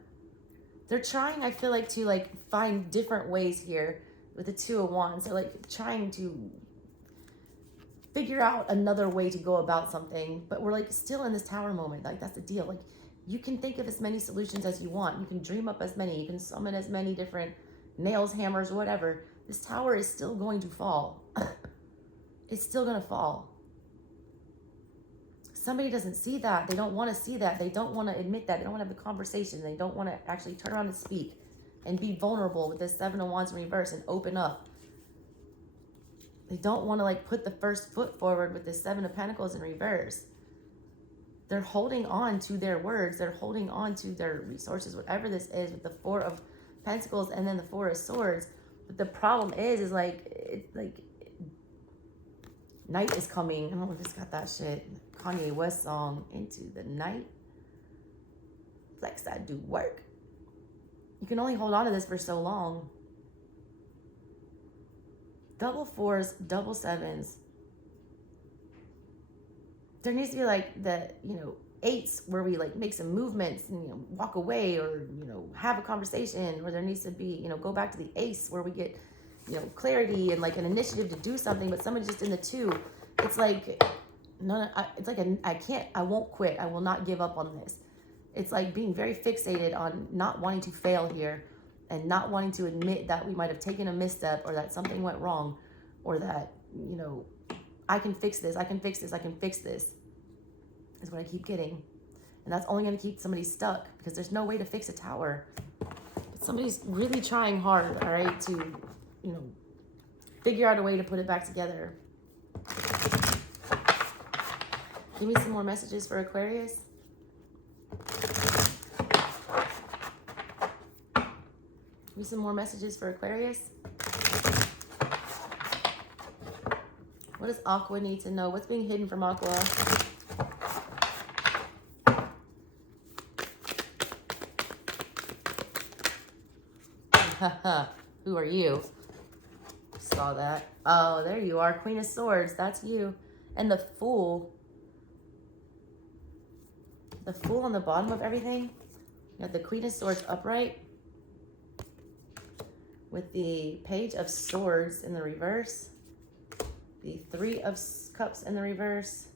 They're trying, I feel like, to like find different ways here with the Two of Wands. They're like trying to figure out another way to go about something, but we're like still in this Tower moment. Like, that's the deal. Like, you can think of as many solutions as you want. You can dream up as many. You can summon as many different nails, hammers, whatever. This Tower is still going to fall. It's still going to fall. Somebody doesn't see that. They don't want to see that. They don't want to admit that. They don't want to have the conversation. They don't want to actually turn around and speak and be vulnerable with this Seven of Wands in reverse and open up. They don't want to like put the first foot forward with this Seven of Pentacles in reverse. They're holding on to their words. They're holding on to their resources, whatever this is, with the Four of Pentacles and then the Four of Swords. But the problem is like, night is coming. I don't know if it's got that shit. Kanye West song, Into the Night. Flex, I do work. You can only hold on to this for so long. Double fours, double sevens. There needs to be like the, eights where we like make some movements and, walk away, or, have a conversation, or there needs to be, go back to the ace where we get, clarity and like an initiative to do something, but somebody's just in the two. It's like, it's like I won't quit. I will not give up on this. It's like being very fixated on not wanting to fail here and not wanting to admit that we might have taken a misstep, or that something went wrong, or that, I can fix this. I can fix this. I can fix this is what I keep getting. And that's only going to keep somebody stuck, because there's no way to fix a tower. But somebody's really trying hard, all right, to, figure out a way to put it back together. Give me some more messages for Aquarius. Give me some more messages for Aquarius. What does Aqua need to know? What's being hidden from Aqua? Who are you? Saw that. Oh, there you are. Queen of Swords. That's you. And the Fool. The Fool on the bottom of everything. You have the Queen of Swords upright, with the Page of Swords in the reverse. The Three of Cups in the reverse.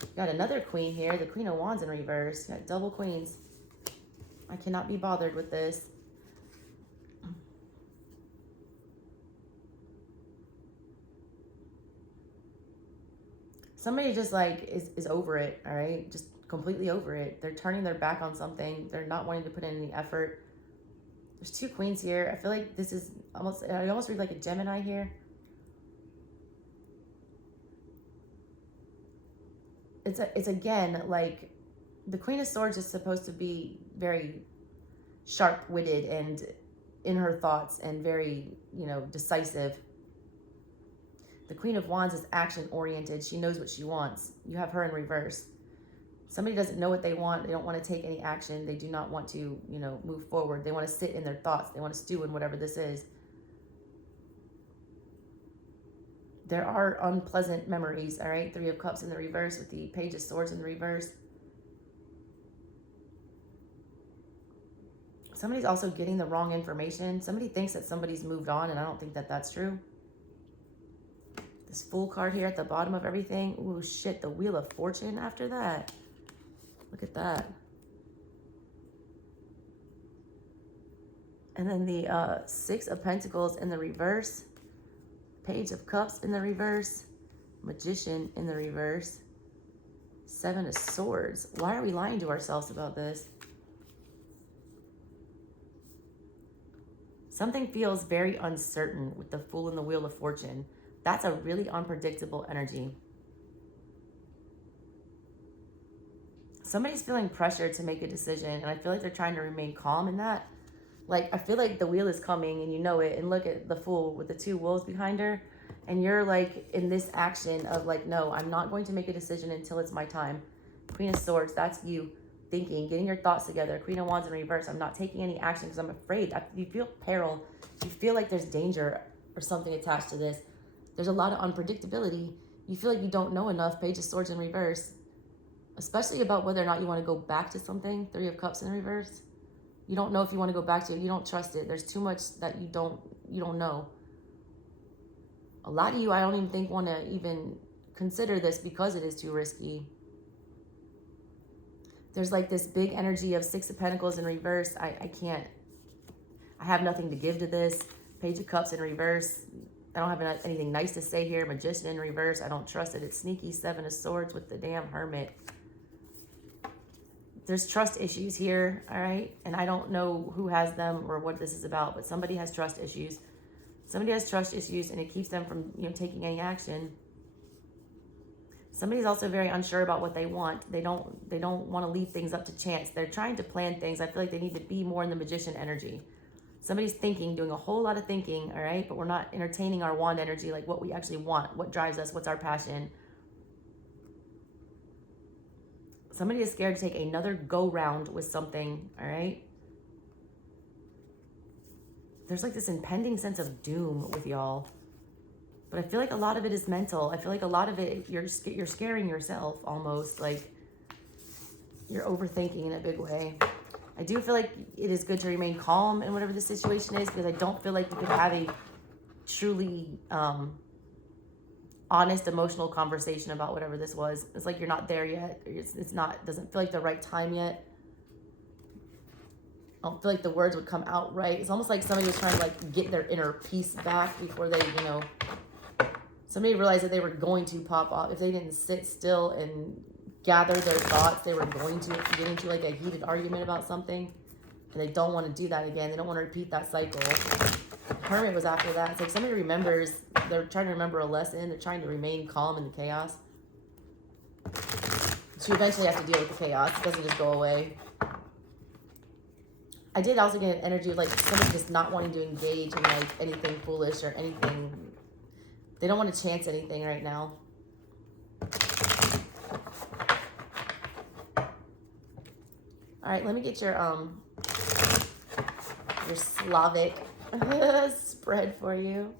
You got another queen here. The Queen of Wands in reverse. You got double queens. I cannot be bothered with this. Somebody just like is over it, all right? Just completely over it. They're turning their back on something. They're not wanting to put in any effort. There's two queens here. I feel like this is almost, I almost read like a Gemini here. It's again, like the Queen of Swords is supposed to be very sharp-witted and in her thoughts and very, decisive. The Queen of Wands is action-oriented. She knows what she wants. You have her in reverse. Somebody doesn't know what they want. They don't want to take any action. They do not want to, move forward. They want to sit in their thoughts. They want to stew in whatever this is. There are unpleasant memories, all right? Three of Cups in the reverse with the Page of Swords in the reverse. Somebody's also getting the wrong information. Somebody thinks that somebody's moved on, and I don't think that that's true. This Fool card here at the bottom of everything. Ooh, shit, the Wheel of Fortune after that. Look at that. And then the Six of Pentacles in the reverse. Page of Cups in the reverse. Magician in the reverse. Seven of Swords. Why are we lying to ourselves about this? Something feels very uncertain with the Fool and the Wheel of Fortune. That's a really unpredictable energy. Somebody's feeling pressure to make a decision, and I feel like they're trying to remain calm in that. Like, I feel like the wheel is coming and you know it, and look at the Fool with the 2 wolves behind her, and you're like in this action of like, no, I'm not going to make a decision until it's my time. Queen of Swords, that's you thinking, getting your thoughts together. Queen of Wands in reverse, I'm not taking any action because I'm afraid. You feel peril. You feel like there's danger or something attached to this. There's a lot of unpredictability. You feel like you don't know enough. Page of Swords in reverse, especially about whether or not you want to go back to something. 3 of Cups in reverse. You don't know if you want to go back to it. You don't trust it. There's too much that you don't know. A lot of you, I don't even think want to even consider this because it is too risky. There's like this big energy of 6 of Pentacles in reverse. I can't. I have nothing to give to this. Page of Cups in reverse. I don't have anything nice to say here. Magician in reverse. I don't trust it. It's sneaky. 7 of Swords with the damn Hermit. There's trust issues here, all right? And I don't know who has them or what this is about, but somebody has trust issues. Somebody has trust issues, and it keeps them from, taking any action. Somebody's also very unsure about what they want. They don't want to leave things up to chance. They're trying to plan things. I feel like they need to be more in the Magician energy. Somebody's thinking, doing a whole lot of thinking, all right? But we're not entertaining our wand energy, like what we actually want, what drives us, what's our passion. Somebody is scared to take another go-round with something, all right? There's like this impending sense of doom with y'all. But I feel like a lot of it is mental. I feel like a lot of it, you're scaring yourself almost. Like, you're overthinking in a big way. I do feel like it is good to remain calm in whatever the situation is, because I don't feel like you could have a truly honest emotional conversation about whatever this was. It's like you're not there yet. It's not, doesn't feel like the right time yet. I don't feel like the words would come out right. It's almost like somebody was trying to like get their inner peace back before they, somebody realized that they were going to pop off. If they didn't sit still and gather their thoughts, they were going to get into like a heated argument about something. And they don't want to do that again. They don't want to repeat that cycle. Hermit was after that. It's like somebody remembers, they're trying to remember a lesson. They're trying to remain calm in the chaos. So you eventually have to deal with the chaos. It doesn't just go away. I did also get an energy of like somebody just not wanting to engage in like anything foolish or anything. They don't want to chance anything right now. All right, let me get your Slavic spread for you.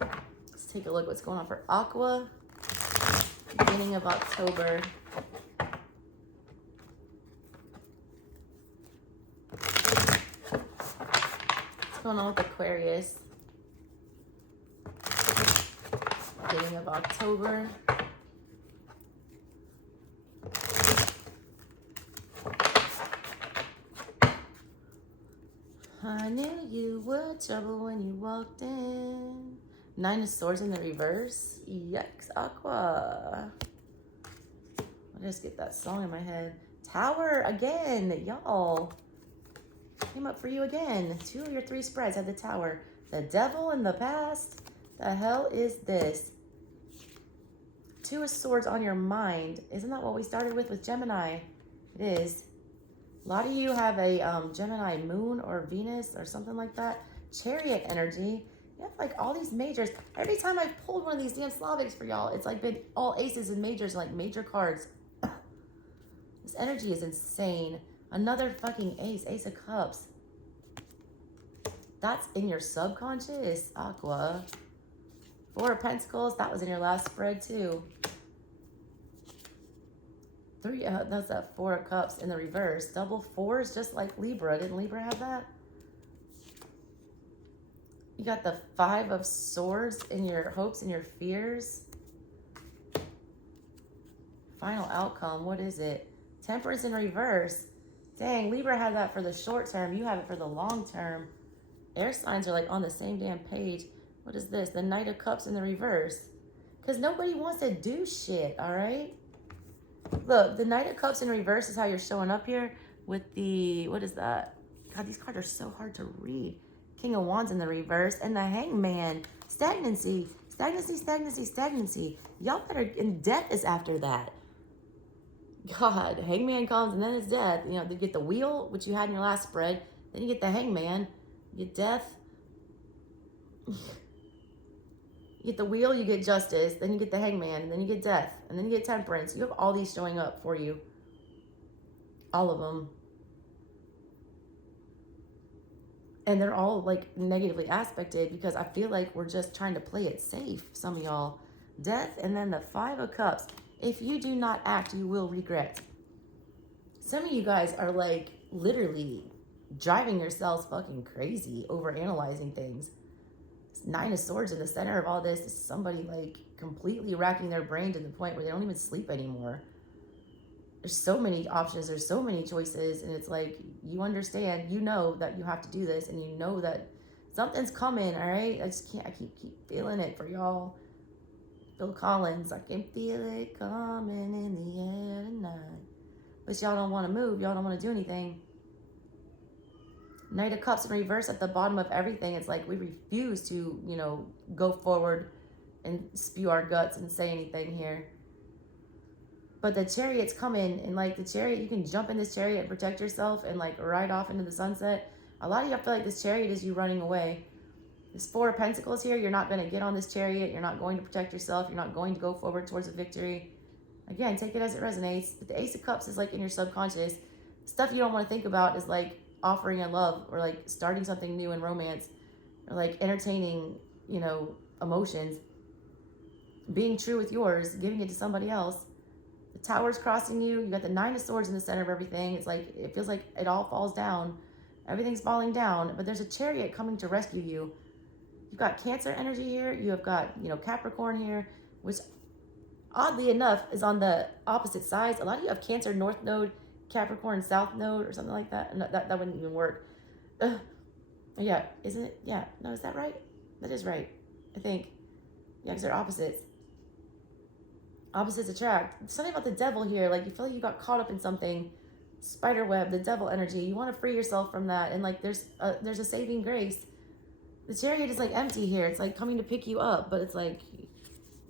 Let's take a look what's going on for Aqua. Beginning of October. What's going on with Aquarius? Beginning of October. I knew you were trouble when you walked in. 9 of Swords in the reverse. Yikes, Aqua. I'll just get that song in my head. Tower again, y'all. Came up for you again. 2 of your 3 spreads had the Tower. The Devil in the past. The hell is this? 2 of Swords on your mind. Isn't that what we started with Gemini? It is. A lot of you have a Gemini moon or Venus or something like that. Chariot energy. You have like all these majors. Every time I've pulled one of these damn Slavics for y'all, it's like been all aces and majors, like major cards. This energy is insane. Another fucking ace. Ace of Cups. That's in your subconscious, Aqua. 4 of Pentacles. That was in your last spread too. 3, that's that 4 of Cups in the reverse. Double 4s, just like Libra. Didn't Libra have that? You got the 5 of Swords in your hopes and your fears. Final outcome, what is it? Temperance in reverse. Dang, Libra had that for the short term. You have it for the long term. Air signs are like on the same damn page. What is this? The Knight of Cups in the reverse. Because nobody wants to do shit, all right? Look, the Knight of Cups in reverse is how you're showing up here. with the, what is that? God, these cards are so hard to read. King of Wands in the reverse, and the Hangman. Stagnancy, stagnancy, stagnancy, stagnancy. Y'all better, and death is after that. God, Hangman comes and then it's death. You know, you get the Wheel, which you had in your last spread. Then you get the Hangman. You get death. You get the Wheel, you get Justice. Then you get the Hangman. And then you get death. And then you get Temperance. You have all these showing up for you. All of them. And they're all like negatively aspected because I feel like we're just trying to play it safe. Some of y'all. Death and then the Five of Cups. If you do not act, you will regret. Some of you guys are like literally driving yourselves fucking crazy over analyzing things. It's Nine of Swords in the center of all this is somebody like completely racking their brain to the point where they don't even sleep anymore. There's so many options, there's so many choices, and it's like you understand, you know that you have to do this, and you know that something's coming, all right? I just can't, I keep feeling it for y'all. Phil Collins, I can feel it coming in the air tonight. But y'all don't want to move. Y'all don't want to do anything. Knight of Cups in reverse at the bottom of everything. It's like we refuse to, you know, go forward and spew our guts and say anything here. But the Chariot's coming, and like the Chariot, you can jump in this Chariot and protect yourself and like ride off into the sunset. A lot of y'all feel like this Chariot is you running away. This Four of Pentacles here, you're not going to get on this Chariot. You're not going to protect yourself. You're not going to go forward towards a victory. Again, take it as it resonates. But the Ace of Cups is like in your subconscious. Stuff you don't want to think about is like offering a love or like starting something new in romance or like entertaining, you know, emotions. Being true with yours, giving it to somebody else. The Tower's crossing you. You got the Nine of Swords in the center of everything. It's like, it feels like it all falls down. Everything's falling down, but there's a Chariot coming to rescue you. You've got Cancer energy here. You have got, you know, Capricorn here, which oddly enough is on the opposite sides. A lot of you have Cancer North Node, Capricorn South Node or something like that. No, that wouldn't even work. Yeah, isn't it? Yeah. No, is that right? That is right, I think. Yeah, because they're opposites. Opposites attract. Something about the Devil here. Like you feel like you got caught up in something. Spider web, the Devil energy. You want to free yourself from that. And like there's a saving grace. The Chariot is like empty here. It's like coming to pick you up, but it's like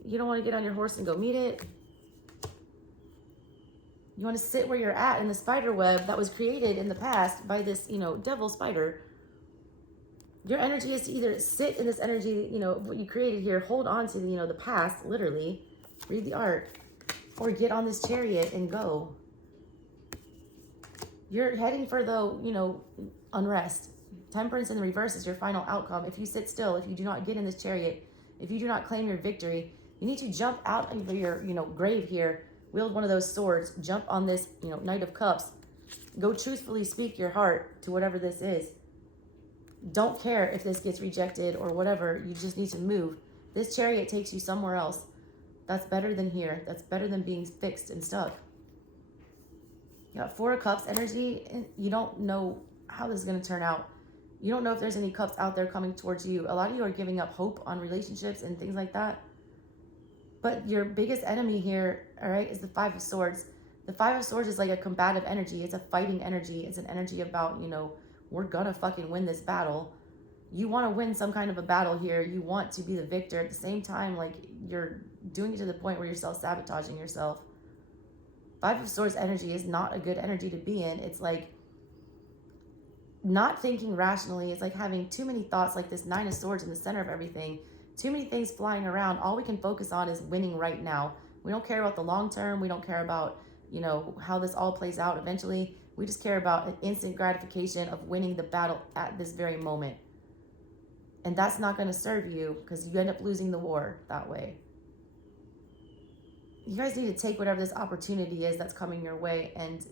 you don't want to get on your horse and go meet it. You want to sit where you're at in the spider web that was created in the past by this, you know, devil spider. Your energy is to either sit in this energy, you know, what you created here, hold on to, you know, the past, literally, read the art, or get on this Chariot and go. You're heading for the, you know, unrest. Temperance in the reverse is your final outcome. If you sit still, if you do not get in this Chariot, if you do not claim your victory, you need to jump out of your, you know, grave here, wield one of those swords, jump on this, you know, Knight of Cups, go truthfully speak your heart to whatever this is. Don't care if this gets rejected or whatever, you just need to move. This Chariot takes you somewhere else. That's better than here. That's better than being fixed and stuck. You got Four of Cups energy, and you don't know how this is going to turn out. You don't know if there's any cups out there coming towards you. A lot of you are giving up hope on relationships and things like that. But your biggest enemy here, all right, is the Five of Swords. The Five of Swords is like a combative energy. It's a fighting energy. It's an energy about, you know, we're gonna fucking win this battle. You want to win some kind of a battle here. You want to be the victor. At the same time, like, you're doing it to the point where you're self-sabotaging yourself. Five of Swords energy is not a good energy to be in. It's like not thinking rationally. It's like having too many thoughts, like this Nine of Swords in the center of everything. Too many things flying around. All we can focus on is winning right now. We don't care about the long term. We don't care about, you know, how this all plays out eventually. We just care about an instant gratification of winning the battle at this very moment. And that's not going to serve you because you end up losing the war that way. You guys need to take whatever this opportunity is that's coming your way, and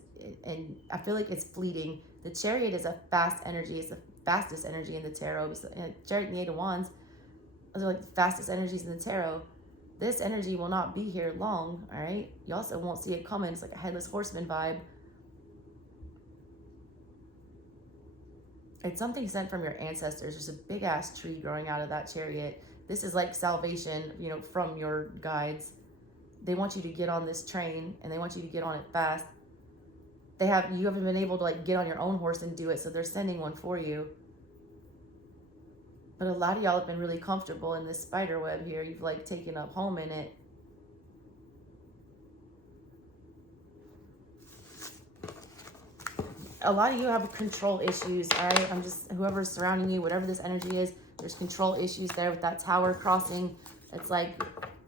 I feel like it's fleeting. The Chariot is a fast energy. It's the fastest energy in the tarot. Chariot and the Eight of Wands, those are like the fastest energies in the tarot. This energy will not be here long, all right? You also won't see it coming. It's like a headless horseman vibe. It's something sent from your ancestors. There's a big ass tree growing out of that Chariot. This is like salvation, you know, from your guides. They want you to get on this train, and they want you to get on it fast. you haven't been able to like get on your own horse and do it, so they're sending one for you. But a lot of y'all have been really comfortable in this spider web here. You've like taken up home in it. A lot of you have control issues, all right? Whoever's surrounding you, whatever this energy is, there's control issues there with that tower crossing. It's like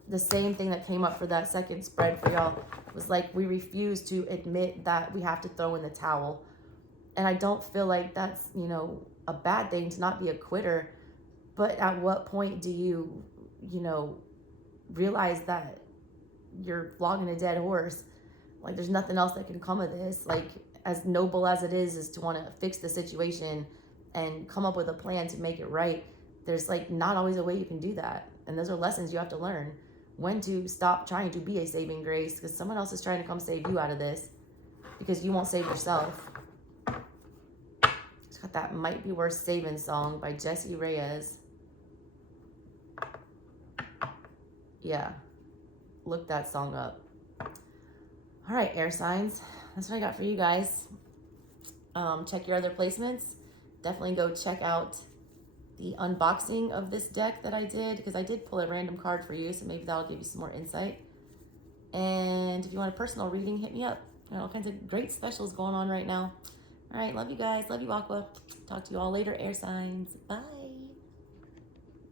the same thing that came up for that second spread for y'all. It was like we refuse to admit that we have to throw in the towel. And I don't feel like that's, you know, a bad thing to not be a quitter. But at what point do you, you know, realize that you're flogging a dead horse? Like, there's nothing else that can come of this. Like, as noble as it is to want to fix the situation and come up with a plan to make it right, there's like not always a way you can do that. And those are lessons you have to learn. When to stop trying to be a saving grace, because someone else is trying to come save you out of this because you won't save yourself. It's got that Might Be Worth Saving song by Jesse Reyes. Yeah, look that song up. All right, air signs. That's what I got for you guys. Check your other placements. Definitely go check out the unboxing of this deck that I did, because I did pull a random card for you, so maybe that'll give you some more insight. And if you want a personal reading, hit me up. All kinds of great specials going on right now. All right, love you guys. Love you, Aqua. Talk to you all later, air signs. Bye.